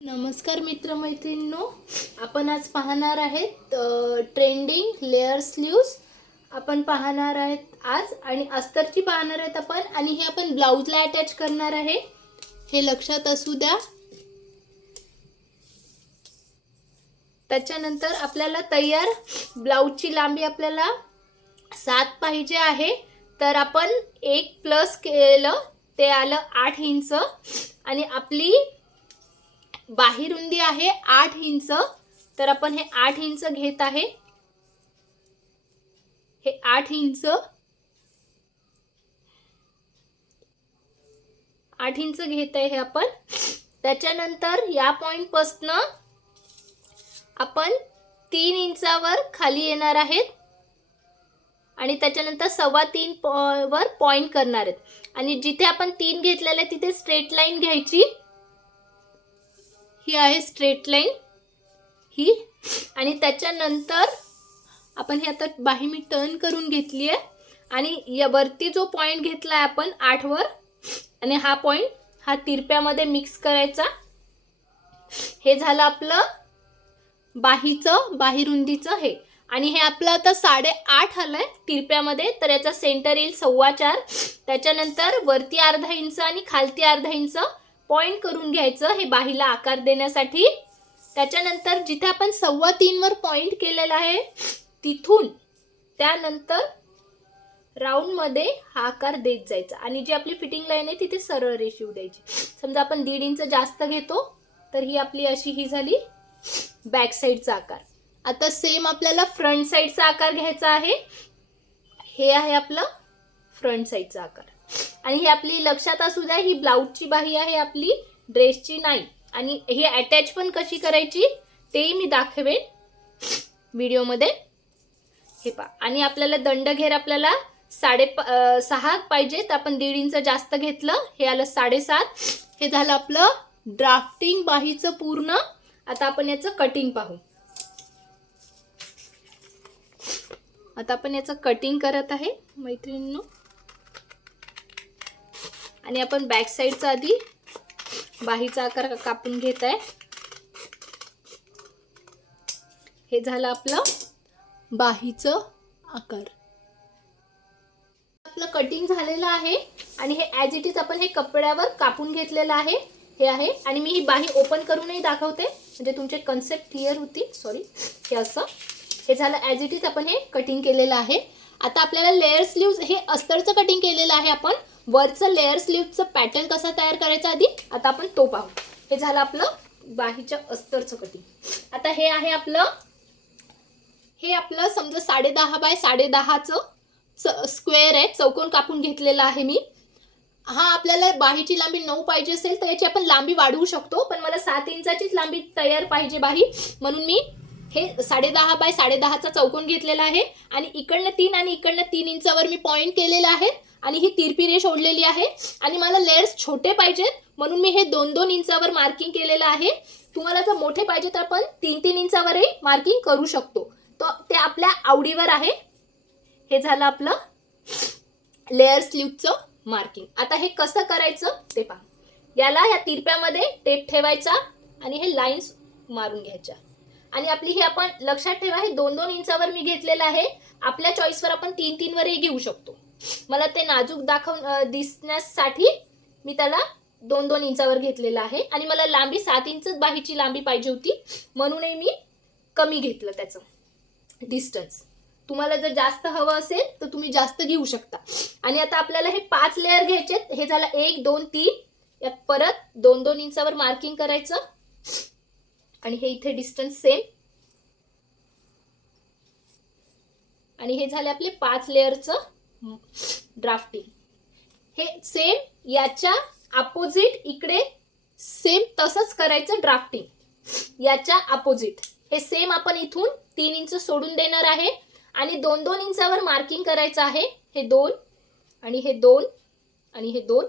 नमस्कार मित्रमैत्रिणींनो, आपण आज पाहणार आहेत ट्रेंडिंग लेअर स्लीव्स आपण पाहणार आहेत आज आणि अस्तरची पाहणार आहेत आपण आणि हे आपण ब्लाउजला अटॅच करणार आहे, हे लक्षात असू द्या. त्याच्यानंतर आपल्याला तयार ब्लाउजची लांबी आपल्याला 7 पाहिजे आहे, तर आपण 1 प्लस केलं ते आलं 8 इंच आणि आपली बाही रुंदी आहे 8 इंच, तर आपण हे 8 इंच घेत आहे. हे 8 इंच घेत आहे हे आपण. त्याच्यानंतर या पॉइंट पासून आपण 3 इंचावर खाली येणार आहेत आणि त्याच्यानंतर 3.25 वर पॉइंट करणार आहेत आणि जिथे आपण 3 घेतलेले तिथे स्ट्रेट लाईन घ्यायची. ही आहे स्ट्रेट लाईन ही. आणि त्याच्यानंतर आपण हे आता बाही मी टर्न करून घेतली आहे आणि या वरती जो पॉइंट घेतला आहे आपण 8 वर आणि हा पॉइंट हा तिरप्यामध्ये मिक्स करायचा. हे झालं आपलं बाही रुंदीचं हे. आणि हे आपलं आता 8.5 आलंय तिरप्यामध्ये, तर याचा सेंटर येईल 4.25. त्याच्यानंतर वरती अर्धा इंच आणि खालती अर्धा इंच पॉइंट करून घ्यायचं हे बाहीला आकार देण्यासाठी. त्याच्यानंतर जिथे आपण 3.25 वर पॉइंट केलेला आहे तिथून त्यानंतर राऊंड मध्ये हा आकार देत जायचा आणि जी आपली फिटिंग लाईन आहे तिथे सरळ रेषीव द्यायची. समजा आपण 1.5 इंच जास्त घेतो तर ही आपली अशी ही झाली बॅक साईडचा आकार. आता सेम आपल्याला फ्रंट साईडचा आकार घ्यायचा आहे. हे आहे आपलं फ्रंट साईडचा आकार आणि ही आपली लक्षात असू द्या ही ब्लाउजची बाही आहे आपली, ड्रेसची नाही. आणि हे अटॅच पण कशी करायची तेही मी दाखवेन व्हिडिओमध्ये. हे पहा. आणि आपल्याला दंड घेर आपल्याला 6.5 पाहिजे, तर आपण 1.5 इंच जास्त घेतलं, हे आलं 7.5. हे झालं आपलं ड्राफ्टिंग बाहीचं पूर्ण. आता आपण याचं कटिंग पाहू. आता आपण याचं कटिंग करत आहे मैत्रिणींनो. आणि आपण बॅक साईडचा आधी बाहीचा आकार कापून घेत आहे. हे झालं आपलं बाहीचं आकार. आपलं कटिंग झालेलं आहे आणि हे ॲज इट इज आपण हे कपड्यावर कापून घेतलेलं आहे. हे आहे आणि मी ही बाही ओपन करूनही दाखवते म्हणजे तुमचे कन्सेप्ट क्लिअर होतील. सॉरी, हे असं हे झालं ॲज इट इज आपण हे कटिंग केलेलं आहे. आता आपल्याला लेअर स्लीव्ज हे अस्तरचं कटिंग केलेलं आहे आपण. वरचं लेअर स्लीव्हचं पॅटर्न कसा तयार करायचा आधी आता आपण तो पाहू. हे झालं आपलं बाहीच्या अस्तरचं कटिंग. आता हे आहे आपलं समजा 10.5 बाय 10.5चं स्क्वेअर आहे, चौकोन कापून घेतलेला आहे मी. हा आपल्याला बाहीची लांबी 9 पाहिजे असेल तर याची आपण लांबी वाढवू शकतो, पण मला 7 इंचाचीच लांबी तयार पाहिजे बाही, म्हणून मी हे 10.5 बाय 10.5चा चौकोन घेतलेला आहे आणि इकडनं 3 आणि इकडनं 3 इंचावर मी पॉइंट केलेला आहे आणि ही तिरपी रेष ओढलेली आहे. आणि मला लेयर्स छोटे पाहिजेत म्हणून मी हे 2-2 इंचावर मार्किंग केलेलं आहे. तुम्हाला जर मोठे पाहिजे तर आपण 3-3 इंचावरही मार्किंग करू शकतो, तो ते आपल्या आवडीवर आहे. हे झालं आपलं लेअर स्लीव्हचं मार्किंग. आता हे कसं करायचं ते पहा. याला या तिरप्यामध्ये टेप ठेवायचा आणि हे लाईन्स मारून घ्यायच्या. आणि आपली ही आपण लक्षात ठेवा हे 2-2 इंचावर मी घेतलेलं आहे. आपल्या चॉईसवर आपण 3-3 वरही घेऊ शकतो. मला ते नाजूक दिसण्यासाठी मी त्याला 2-2 इंचावर घेतलेलं आहे आणि मला लांबी 7 इंचच बाहीची लांबी पाहिजे होती म्हणूनही मी कमी घेतलं त्याचं डिस्टन्स. तुम्हाला जर जास्त हवं असेल तर तुम्ही जास्त घेऊ शकता. आणि आता आपल्याला हे 5 लेअर घ्यायचे. हे झालं 1 2 3. यात परत 2-2 इंचावर मार्किंग करायचं आणि हे इथे डिस्टन्स सेम. आणि हे झाले आपले 5 लेअरचं ड्राफ्टिंग. हे सेम याच्या अपोजिट इकडे सेम तसंच करायचं ड्राफ्टिंग. याच्या अपोजिट हे सेम आपण इथून 3 इंच सोडून देणार आहे आणि 2-2 इंचावर मार्किंग करायचं आहे. हे 2 आणि हे 2 आणि हे 2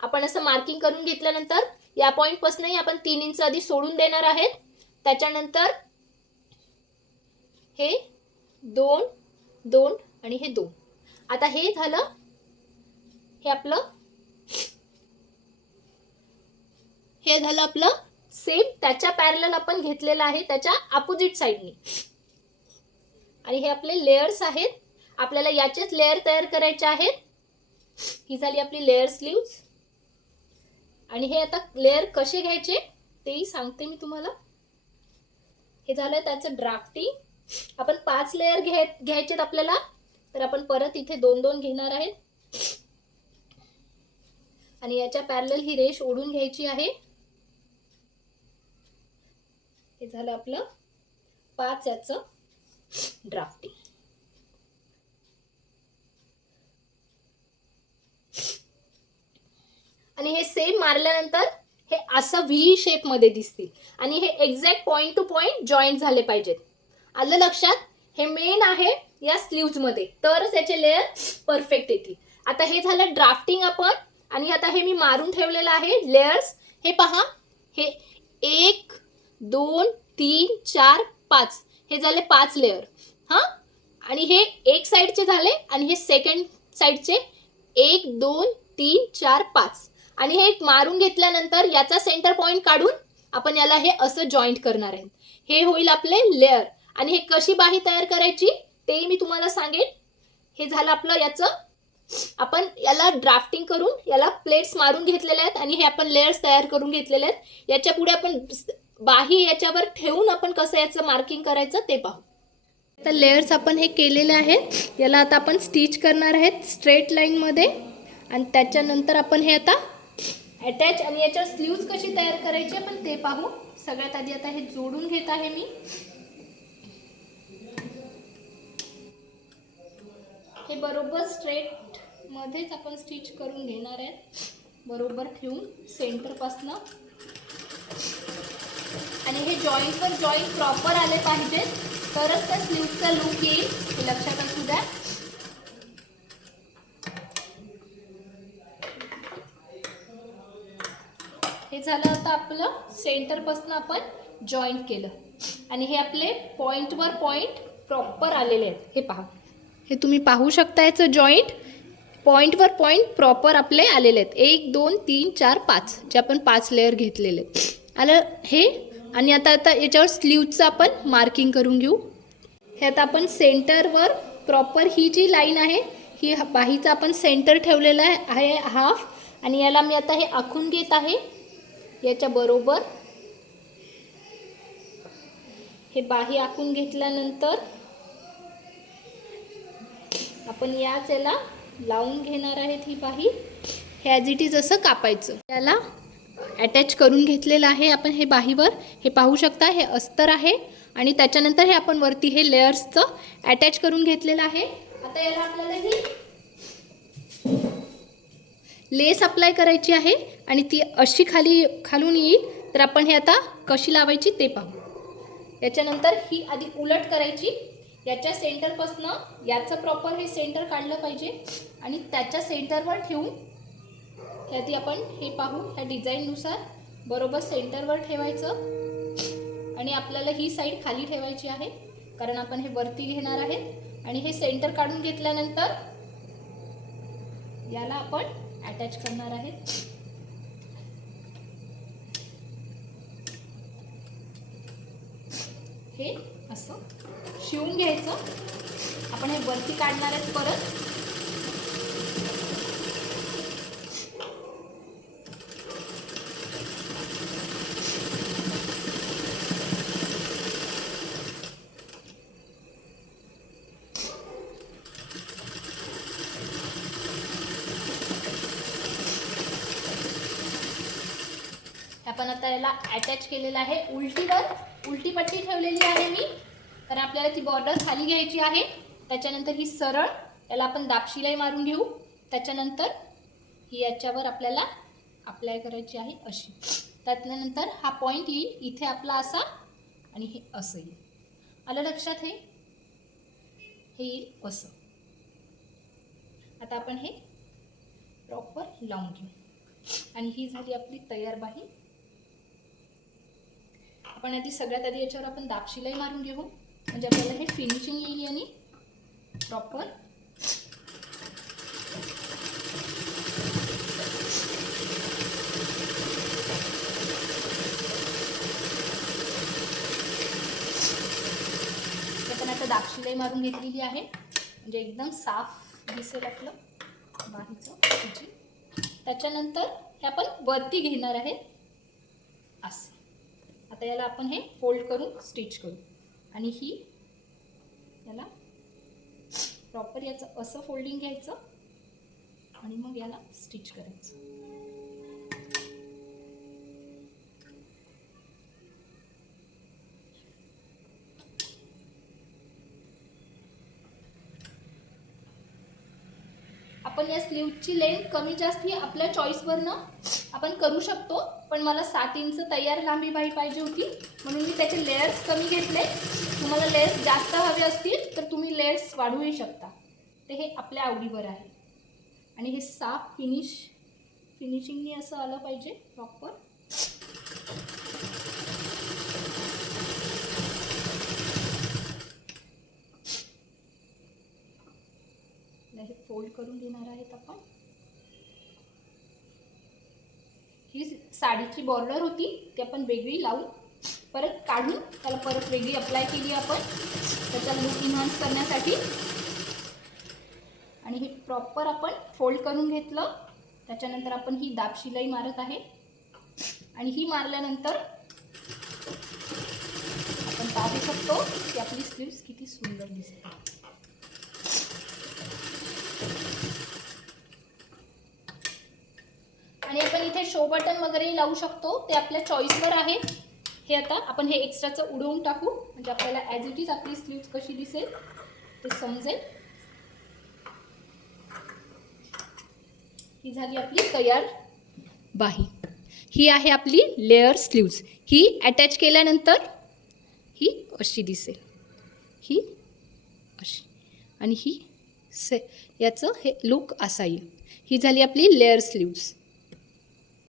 आपण असं मार्किंग करून घेतल्यानंतर या पॉइंट पासूनही आपण 3 इंच आधी सोडून देणार आहेत. त्याच्यानंतर हे 2 2 आणि हे 2. आता हे झालं हे आपलं सेम त्याच्या पॅरलल आपण घेतलेला आहे, त्याच्या अपोजिट साईडनी. आणि हे आपले लेयर्स आहेत. आपल्याला याचेच लेयर तयार करायचे आहेत. ही झाली आपली लेयर स्लीव्ज. आणि हे आता लेयर कसे घ्यायचे तेही सांगते मी तुम्हाला. हे झालं त्याचं ड्राफ्टिंग. आपण 5 लेयर घ्यायचेत आपल्याला, तर आपण परत इथे 2-2 घेणार आहेत. आणि याच्या पॅरलल ही रेष ओढून घ्यायची आहे. हे झालं आपलं 5 याचं ड्राफ्टिंग. आणि हे सेम मारल्यानंतर हे असं व्ही शेप मध्ये दिसतील. आणि हे exact point two point joint झाले पाहिजेत. आलं लक्षात? हे मेन आहे या स्लीव्ज मध्ये, तरच याचे लेयर परफेक्ट येतील. आता हे झालं ड्राफ्टिंग आपण. आणि आता हे मी मारून ठेवलेलं आहे लेयर्स. हे पहा, हे 1 2 3 4 5 हे झाले 5 लेयर. हां, आणि हे एक साईडचे झाले आणि हे सेकंड साईडचे 1 2 3 4 5. आणि हे एक मारून घेतल्यानंतर याचा सेंटर पॉइंट काढून आपण याला हे असं जॉईंट करणार आहे. हे होईल आपले लेयर. आणि हे कशी बाही तयार करायची ते मी तुम्हाला सांगेन. हे झालं आपलं याचं. आपण याला ड्राफ्टिंग करून याला प्लेट्स मारून घेतलेल्या आहेत आणि हे आपण लेयर्स तयार करून घेतलेले आहेत. याच्या पुढे आपण बाही याच्यावर ठेवून आपण कसं याचं मार्किंग करायचं ते पाहू. आता लेयर्स आपण हे केलेले आहेत. याला आता आपण स्टिच करणार आहेत स्ट्रेट लाईनमध्ये. आणि त्याच्यानंतर आपण हे आता अटॅच आणि याच्या स्लीव्ज कशी तयार करायची आपण ते पाहू. सगळ्यात आधी आता हे जोडून घेत आहे मी. हे बरोबर स्ट्रेट मध्येच आपण स्टिच करून घेणार आहे, बरोबर ठेवून सेंटर पासून. आणि हे जॉईंटवर जॉईंट प्रॉपर आले पाहिजे, तरच त्या स्लीव्हचा लुक येईल. हे लक्षात असू द्या. हे झालं आता आपलं सेंटर पासून आपण जॉईंट केलं. आणि हे आपले पॉइंटवर पॉइंट प्रॉपर आलेले आहेत. हे पहा, हे तुम्ही पाहू शकता. याचं जॉईंट पॉइंटवर पॉइंट प्रॉपर आपले आलेले आहेत. 1 2 3 4 5 जे आपण 5 लेयर घेतलेले आलं हे. आणि आता याच्यावर स्लीव्हचं आपण मार्किंग करून घेऊ. हे आता आपण सेंटरवर प्रॉपर ही जी लाईन आहे ही बाहीचा आपण सेंटर ठेवलेला आहे हाफ. आणि याला मी आता हे आखून घेत आहे याच्या बरोबर. हे बाही आखून घेतल्यानंतर आपण याला लावून घेणार आहेत ही बाही. हे ॲज इट इज असं कापायचं. त्याला अटॅच करून घेतलेलं आहे आपण हे बाहीवर. हे पाहू शकता, हे अस्तर आहे. आणि त्याच्यानंतर हे आपण वरती हे लेयर्सचं अटॅच करून घेतलेलं आहे. आता याला आपल्याला ही लेस अप्लाय करायची आहे आणि ती अशी खालून येईल. तर आपण हे आता कशी लावायची ते पाहू. याच्यानंतर ही आधी उलट करायची. याच्या सेंटरपासनं याचं प्रॉपर हे सेंटर काढलं पाहिजे आणि त्याच्या सेंटरवर ठेवून हे आधी आपण हे पाहू. ह्या डिझाईननुसार बरोबर सेंटरवर ठेवायचं. आणि आपल्याला ही साईड खाली ठेवायची आहे कारण आपण हे वरती घेणार आहे. आणि हे सेंटर काढून घेतल्यानंतर याला आपण अटॅच करणार आहे. हे असं शिवून घ्यायचं. आपण हे वरती काढणार आहेत परत. आपण आता याला अटॅच केलेलं आहे. उलटी पट्टी ठेवलेली आहे मी कारण आपल्याला ती बॉर्डर खाली घ्यायची आहे. त्याच्यानंतर ही सरळ याला आपण दाबशिलाई मारून घेऊ. त्याच्यानंतर ही याच्यावर आपल्याला अप्लाय करायची आहे अशी. त्याच्यानंतर हा पॉइंट येईल इथे आपला असा आणि हे असं येईल. आलं लक्षात? हे येईल असं. आता आपण हे प्रॉपर लावून घेऊ. आणि ही झाली आपली तयार बाही. आपण आधी सगळ्यात आधी याच्यावर आपण दाबशिलाई मारून घेऊ म्हणजे आपल्याला हे फिनिशिंग येईल. आणि प्रॉपर शिलाई मारून घेतलेली आहे, म्हणजे एकदम साफ दिसेल आपलं बाहीचं फिनिशिंग. त्याच्यानंतर हे आपण वरती घेणार आहे असे. आता याला आपण हे फोल्ड करून स्टिच करू आणि ही याला प्रॉपर याचं असं फोल्डिंग घ्यायचं आणि मग याला स्टिच करायचं. आपण या स्लीवची लेंथ कमी जास्त ही आपल्या चॉईसवरनं आपण करू शकतो, पण मला 7 इंच तयार लांबी बाही पाहिजे होती म्हणून मी त्याचे लेयर्स कमी घेतले. तुम्हाला लेयर्स जास्त हवे असतील तर तुम्ही लेयर्स वाढवूही शकता, ते हे आपल्या आवडीवर आहे. आणि हे साफ फिनिशिंगनी असं आलं पाहिजे प्रॉपर. हे फोल्ड करून घेणार आहेत आपण. ही साडीची बॉर्डर होती ती आपण वेगळी लावून परत काढून त्याला परत वेगळी अप्लाय केली आपण त्याचा लुक इन्हान्स करण्यासाठी. आणि हे प्रॉपर आपण फोल्ड करून घेतलं. त्याच्यानंतर आपण ही दाब शिलाई मारत आहे आणि ही मारल्यानंतर आपण पाहू शकतो की आपली स्लीव्स किती सुंदर दिसते. आणि आपण इथे शो बटन वगैरे लावू शकतो, ते आपल्या चॉईसवर आहे. हे आता आपण हे एक्स्ट्राचं उडवून टाकू म्हणजे आपल्याला ॲज इट इज आपली स्लीव्स कशी दिसेल ते समजेल. ही झाली आपली तयार बाही. ही आहे आपली लेअर स्लीव्स. ही अटॅच केल्यानंतर ही अशी दिसेल, ही अशी आणि ही याचं हे लुक असा येईल. ही झाली आपली लेअर स्लीव्स.